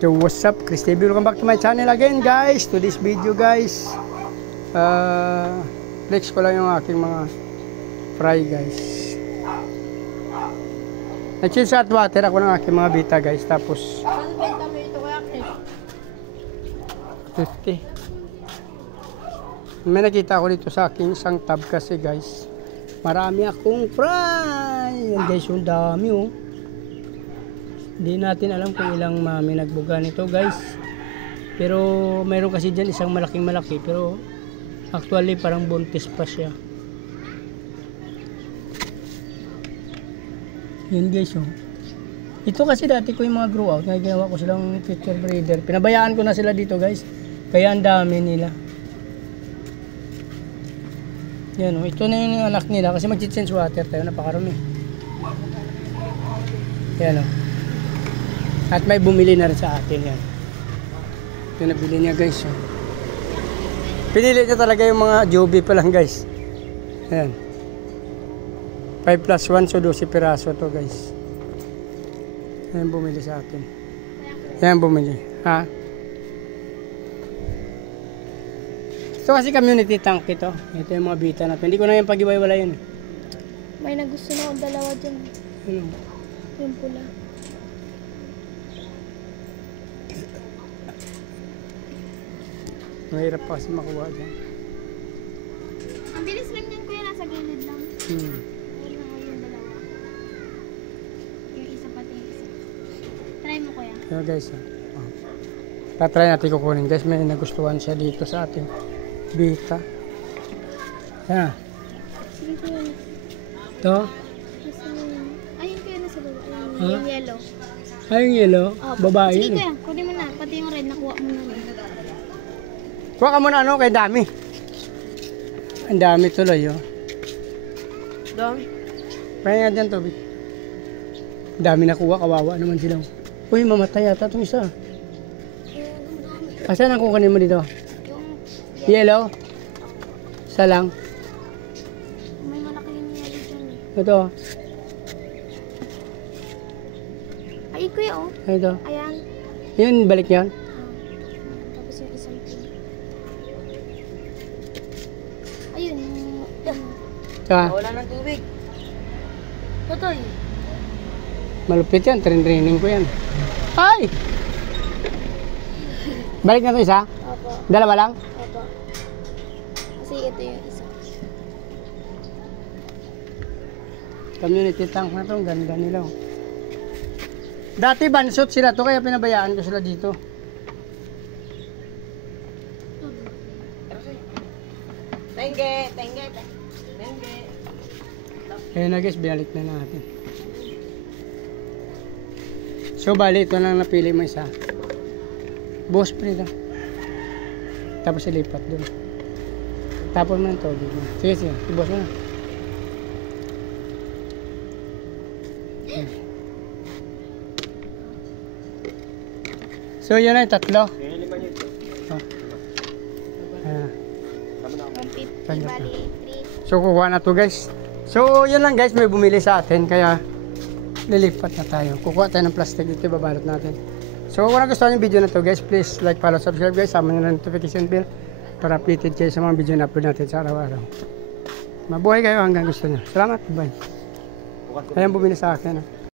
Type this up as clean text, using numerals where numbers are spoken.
So what's up, Chris TV? Welcome back to my channel again guys. To this video guys, flex ko lang yung aking mga fry guys. Nag-chill sa hot water ako ng aking mga bita guys. Tapos 50. May nakita ko dito sa aking isang tab kasi guys, marami akong fry. Yan guys, yung dami oh. Hindi natin alam kung ilang mami nagbuga nito guys. Pero mayroon kasi dyan isang malaking malaki. Pero actually parang buntis pa siya. Yan guys oh. Ito kasi dati ko yung mga grow out. Ngayon ginawa ko silang future breeder. Pinabayaan ko na sila dito guys. Kaya ang dami nila. Yan oh. Ito na yung anak nila. Kasi mag-change water tayo. Napakarami. Yan oh. At may bumili na rin sa atin yan. Ito nabili niya guys. Oh. Pinili niya talaga yung mga joby pa lang guys. Ayan. 5 plus 1 so 12 piraso to guys. Ayan bumili sa atin. Ayan bumili. Ha? Ito kasi community tank ito. Ito yung mga bita natin. Hindi ko na yung pag-iwaiwala yun. May nagusto na akong dalawa dyan. Ano? Yung pula. Mahirap pa kasi makuha dyan. Ang bilis lang yan kuya, nasa gilid lang. Ayun na yung dalawa. Yung isa pati yung isa. Try mo kuya. Ayan guys. Oh. Tatry natin kukunin guys. May nagustuhan siya dito sa ating bita. Ayan. Sige kuya. Ito. Ayun kuya nasa baba. Ayun, Huh? yung yellow. Ay yung yellow. Babae Sige yun. kuya, kunin mo na. Pati yung red, nakuha mo na rin. Kuha ka muna ano kay dami. Ang dami tuloy oh. Dami? Kaya nga dyan tubig. Ang dami nakuha, kawawa naman sila. Uy, mamatay yata itong isa. Asan ang kukunin mo dito? Yung Yellow? Isa lang. may malaki yung yellow dyan eh. Ito. Ay kuya oh. Ito. Ayan. Yun, balik yan. Tapos yung isang pin. Ayun. Saka, Wala ng tubig. Totoy. malupit yan. Training ko yan. Ay! Balik na ito isa? Opo. Dalawa lang? Opo. Kasi ito yung isa. Community tank na ito. Ang ganda nila. Oh. Dati bansot sila to kaya pinabayaan ko sila dito. Tenge. Ayun na guys, binalik na natin. So bali, ito lang napili mo isa. Boss pre lang. Tapos ilipat dun. Tapon mo ng tubig. Sige, ibos mo na. So yun na yung tatlo. Oh. Bali 3. So kukuha na to guys. So yun lang guys, may bumili sa atin kaya lilipat na tayo. Kukuha tayo ng plastic dito, babalot natin. So kung nagustuhan yung video na to guys, please like, follow, subscribe guys. Sama nyo na notification bell para updated kayo sa mga video na upload natin sa araw-araw. Mabuhay kayo hanggang gusto nyo. Salamat, bye. Ayan bumili sa akin.